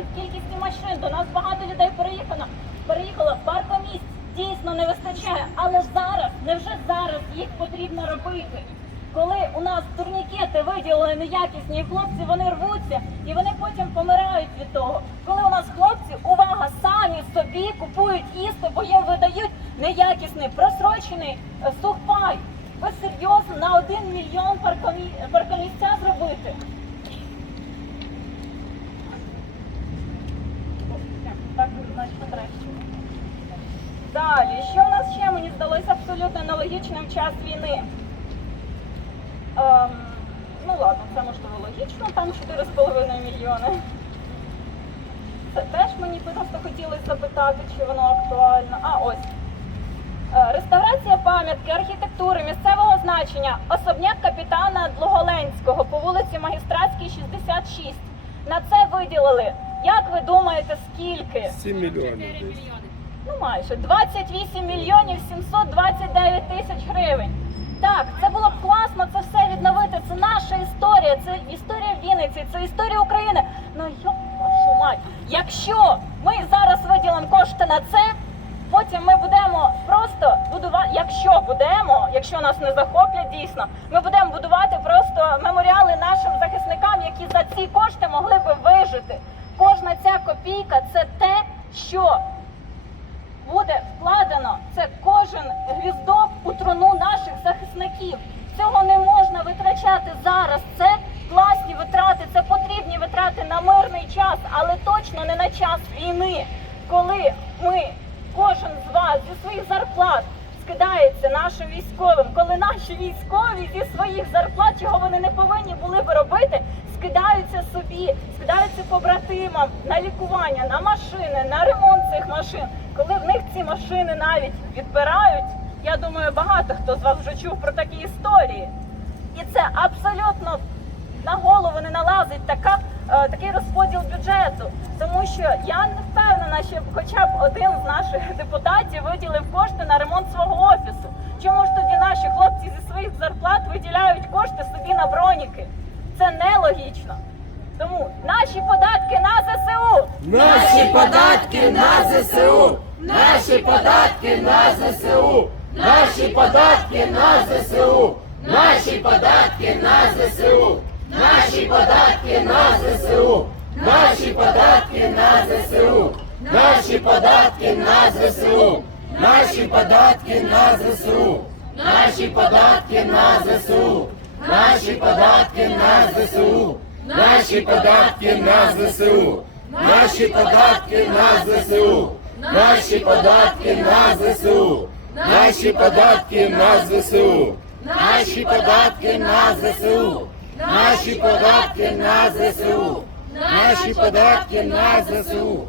в кількості машин. До нас багато людей переїхало. Переїхало. Паркомісць дійсно не вистачає. Але зараз, невже зараз їх потрібно робити? Коли у нас турнікети виділили неякісні, і хлопці вони рвуться і вони потім помирають від того. Коли у нас хлопці, увага, самі собі купують їсти, бо їм видають неякісний, просрочений е, сухпай. Ви серйозно на один мільйон паркомі- паркомісця зробити? Так буде, значить, покраще. Далі, що у нас ще мені здалося абсолютно нелогічним час війни? Ем, ну ладно, це можливо логічно, там 4,5 мільйони. Це теж мені просто хотілося запитати, чи воно актуально. А ось. Е, Реставрація пам'ятки, архітектури місцевого значення, особняк капітана Длуголенського по вулиці Магістратській, 66. На це виділили, як ви думаєте, скільки? 7 мільйонів. десь. Ну майже 28 мільйонів 729 тисяч гривень. Так, це було б класно це все відновити. Це наша історія, це історія Вінниці, це історія України. Ну йоп вашу мать. Якщо ми зараз виділимо кошти на це, потім ми будемо просто будувати. Якщо будемо, якщо нас не захоплять дійсно, ми будемо будувати просто меморіали нашим захисникам, які за ці кошти могли би вижити. Кожна ця копійка це те, що буде вкладено це кожен гвіздок у труну наших захисників. Цього не можна витрачати зараз. Це класні витрати, це потрібні витрати на мирний час, але точно не на час війни, коли ми, кожен з вас зі своїх зарплат скидається нашим військовим, коли наші військові зі своїх зарплат, чого вони не повинні були би робити, скидаються собі, скидаються побратимам на лікування, на машини, на ремонт цих машин. Коли ці машини навіть відбирають, я думаю, багато хто з вас вже чув про такі історії. І це абсолютно на голову не налазить така, е, такий розподіл бюджету. Тому що я не впевнена, що хоча б один з наших депутатів виділив кошти на ремонт свого офісу. Чому ж тоді наші хлопці зі своїх зарплат виділяють кошти собі на броніки? Це нелогічно. Тому наші податки на ЗСУ! Наші податки на ЗСУ! Наші податки на ЗСУ! Наші податки на ЗСУ! Наші податки на ЗСУ! Наші податки на ЗСУ! Наші податки на ЗСУ! Наші податки на ЗСУ! Наші податки на ЗСУ! Наші податки на ЗСУ! Наші податки на ЗСУ! Наші податки на ЗСУ! Наші податки на ЗСУ! Наші податки на ЗСУ! Наші податки на ЗСУ! Наші податки на ЗСУ! Наші податки на ЗСУ! Наші податки на ЗСУ!